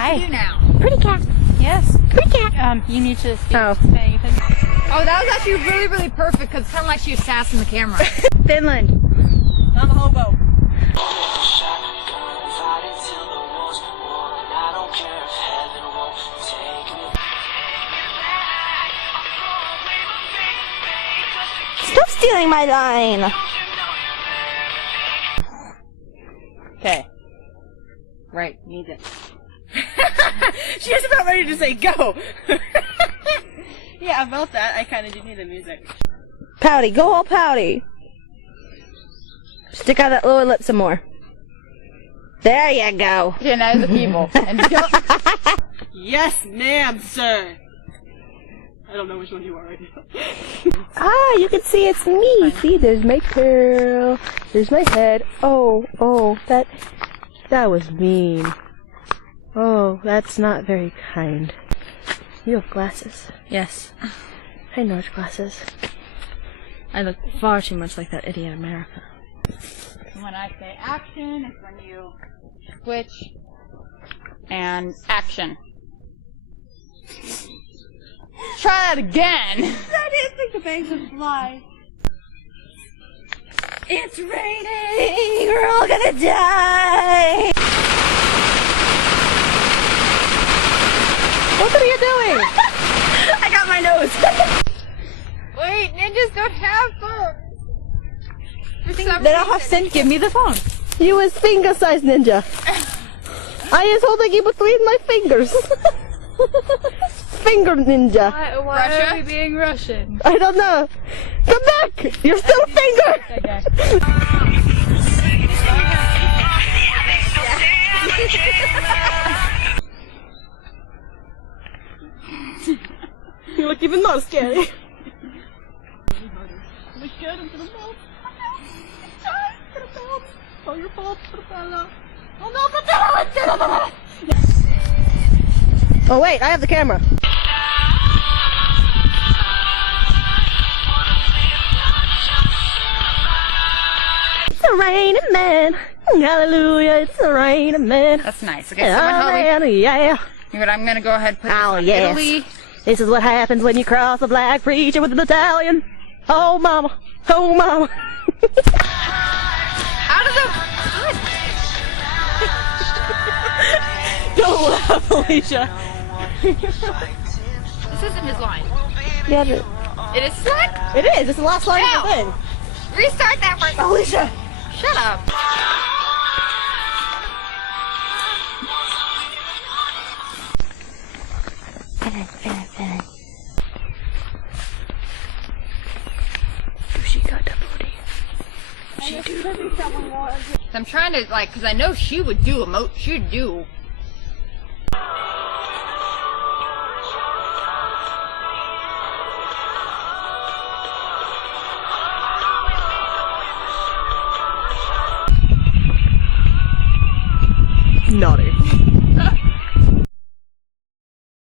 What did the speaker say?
Hi. To do now? Pretty cat. Yes. Pretty cat. You need to speak. Oh. Say anything. Oh, that was actually really, really perfect because it's kind of like she was sassing the camera. Finland. I'm a hobo. Stop stealing my line. Okay. Right, music. She was about ready to say go. Yeah, about that, I kind of do need the music. Pouty, go all pouty. Stick out that lower lip some more. There you go. Okay, now you look evil. And don't... Yes, ma'am, sir. I don't know which one you are right now. Ah, you can see it's me. See, there's my curl. There's my head. Oh, that was mean. Oh, that's not very kind. You have glasses. Yes. I know it's glasses. I look far too much like that idiot America. When I say action, it's when you switch and action. Try that again! I didn't think the bangs would fly. It's raining! We're all gonna die! What are you doing? I got my nose. Wait, ninjas don't have phones! They don't have sense. Give me the phone. You is finger-sized ninja. I is holding you between my fingers. Finger ninja. Why are we being Russian? I don't know. Come back! You're still a finger! Okay. You look even more scary. Look good into the mouth. Oh, your fault. Oh no, Oh wait, I have the camera. It's a raining man. Hallelujah, it's a raining man. That's nice. Okay, someone help me. Yeah. But I'm gonna go ahead and put Oh this yes. Italy. This is what happens when you cross a black preacher with a battalion. Oh mama. Oh mama. How does it... Don't laugh, Alicia. This isn't his line. Yeah, It is his line? it is. It's the last line of the thing. Restart that part. Alicia. Shut up. She got the booty. I'm trying to, like, because I know she would do she'd do. Naughty.